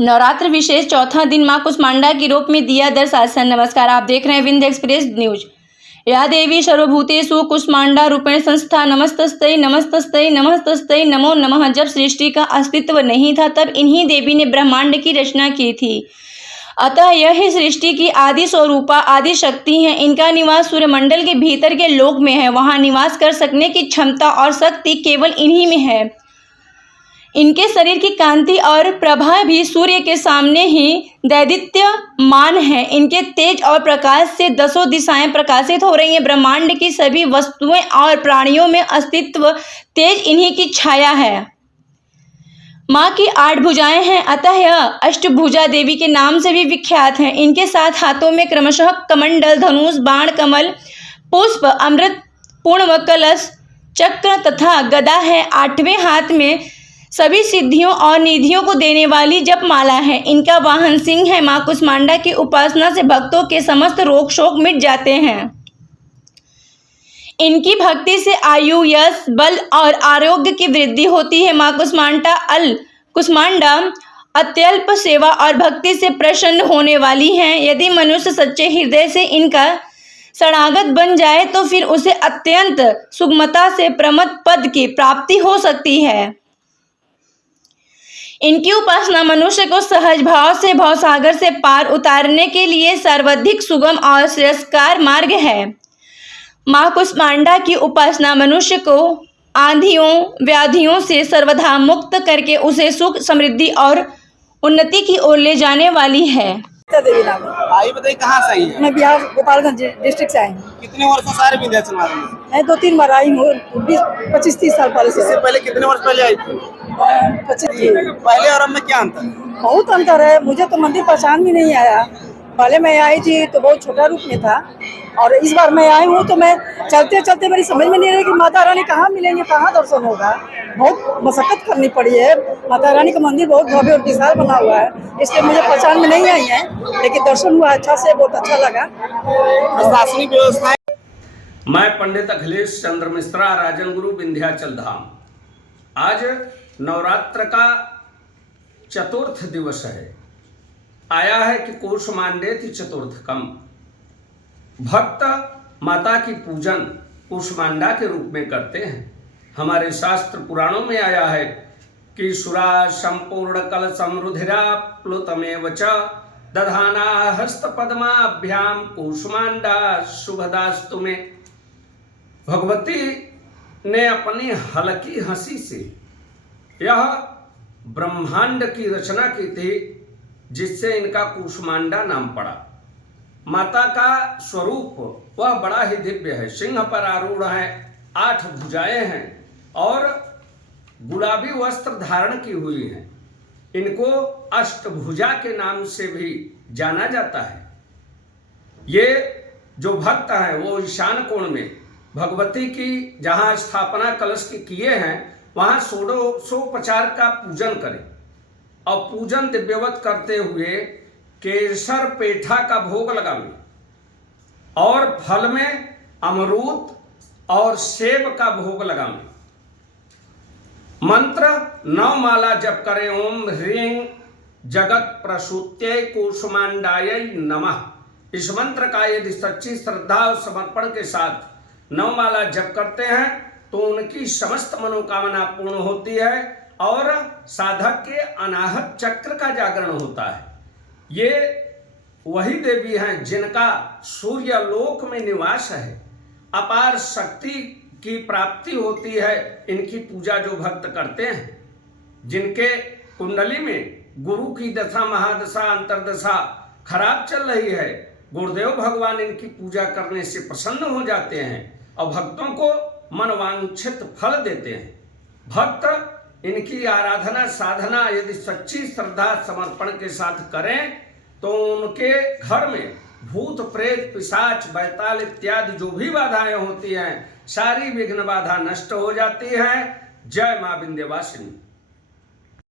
नवरात्र विशेष चौथा दिन मां कुष्मांडा के रूप में दिया दर्शासन। नमस्कार, आप देख रहे हैं विंध्य एक्सप्रेस न्यूज। या देवी सर्वभूतेषु कुष्मांडा रूपेण संस्था नमस्तस्तै नमस्तस्तै नमस्तस्तै नमो नमः। जब सृष्टि का अस्तित्व नहीं था तब इन्हीं देवी ने ब्रह्मांड की रचना की थी। अतः यह सृष्टि की आदि स्वरूपा आदि शक्ति है। इनका निवास सूर्यमंडल के भीतर के लोक में है। वहां निवास कर सकने की क्षमता और शक्ति केवल इन्हीं में है। इनके शरीर की कांति और प्रभा भी सूर्य के सामने ही दैदीप्यमान है। इनके तेज और प्रकाश से दसों दिशाएं प्रकाशित हो रही हैं। ब्रह्मांड की सभी वस्तुएं और प्राणियों में अस्तित्व तेज इन्हीं की छाया है। माँ की 8 भुजाएं हैं, अतः यह अष्टभुजा देवी के नाम से भी विख्यात है। इनके 7 हाथों में क्रमशः कमंडल, धनुष, बाण, कमल, पुष्प, अमृत, पूर्ण कलश, चक्र तथा गदा है। 8वें हाथ में सभी सिद्धियों और निधियों को देने वाली जपमाला है। इनका वाहन सिंह है। माँ कुष्मांडा की उपासना से भक्तों के समस्त रोग शोक मिट जाते हैं। इनकी भक्ति से आयु, यश, बल और आरोग्य की वृद्धि होती है। माँ कुष्मांडा अत्यल्प सेवा और भक्ति से प्रसन्न होने वाली हैं। यदि मनुष्य सच्चे हृदय से इनका शरणागत बन जाए तो फिर उसे अत्यंत सुगमता से परम पद की प्राप्ति हो सकती है। इनकी उपासना मनुष्य को सहज भाव से भवसागर से पार उतारने के लिए सर्वाधिक सुगम और श्रेयस्कर मार्ग है। माँ कुष्मांडा की उपासना मनुष्य को आंधियों व्याधियों से सर्वथा मुक्त करके उसे सुख, समृद्धि और उन्नति की ओर ले जाने वाली है। देवी नाम है। आई बताइए कहाँ से आई है? मैं बिहार गोपालगंज डिस्ट्रिक्ट से आई हूँ। कितने वर्षों से आ रही विंध्याचल में? मैं 2-3 बार आई हूँ, 25-30 साल पहले से। इससे पहले कितने वर्ष पहले आई थी? 25। पहले और अब में क्या अंतर? बहुत अंतर है। मुझे तो मंदिर पहचान भी नहीं आया। पहले मैं आई थी तो बहुत छोटा रूप में था, और इस बार मैं आई हूँ तो मैं चलते चलते मेरी समझ में नहीं रही कि माता रानी कहाँ मिलेंगे, कहाँ दर्शन होगा। बहुत मशक्कत करनी पड़ी है। माता रानी का मंदिर बहुत भव्य और विशाल बना हुआ है, इसलिए मुझे पहचान में नहीं आई है, लेकिन दर्शन हुआ अच्छा से, बहुत अच्छा लगा। प्रशासनिक व्यवस्था। मैं पंडित अखिलेश चंद्र मिश्रा, राजन गुरु, विंध्याचल धाम। आज नवरात्र का चतुर्थ दिवस है। आया है कि कूष्मांडेति चतुर्थकम। भक्त माता की पूजन कूष्मांडा के रूप में करते हैं। हमारे शास्त्र पुराणों में आया है कि सुरा संपूर्ण कल समरुधिरा प्लुतमेव च दधाना हस्त पद्माभ्याम कूष्मांडा शुभदास्तु में। भगवती ने अपनी हल्की हंसी से यह ब्रह्मांड की रचना की थी, जिससे इनका कूष्मांडा नाम पड़ा। माता का स्वरूप वह बड़ा ही दिव्य है। सिंह पर आरूढ़ है, 8 भुजाएं हैं और गुलाबी वस्त्र धारण की हुई हैं। इनको अष्टभुजा के नाम से भी जाना जाता है। ये जो भक्त हैं वो ईशान कोण में भगवती की जहाँ स्थापना कलश की किए हैं वहाँ षोडशोपचार का पूजन करें, और पूजन दिव्यवत करते हुए केसर पेठा का भोग लगावें और फल में अमरूद और सेब का भोग लगावें। मंत्र 9 माला जप करें। ओम ह्रीं जगत प्रसूत्यै कूष्मांडायै नमः। इस मंत्र का यदि सच्ची श्रद्धा और समर्पण के साथ 9 माला जप करते हैं तो उनकी समस्त मनोकामना पूर्ण होती है और साधक के अनाहत चक्र का जागरण होता है। ये वही देवी हैं जिनका सूर्य लोक में निवास है। अपार शक्ति की प्राप्ति होती है इनकी पूजा जो भक्त करते हैं। जिनके कुंडली में गुरु की दशा, महादशा, अंतरदशा खराब चल रही है, गुरुदेव भगवान इनकी पूजा करने से प्रसन्न हो जाते हैं और भक्तों को मनवांछित फल देते हैं। भक्त इनकी आराधना साधना यदि सच्ची श्रद्धा समर्पण के साथ करें तो उनके घर में भूत प्रेत पिशाच बैताल इत्यादि जो भी बाधाएं होती हैं सारी विघ्न बाधा नष्ट हो जाती हैं। जय मां विंध्यवासिनी।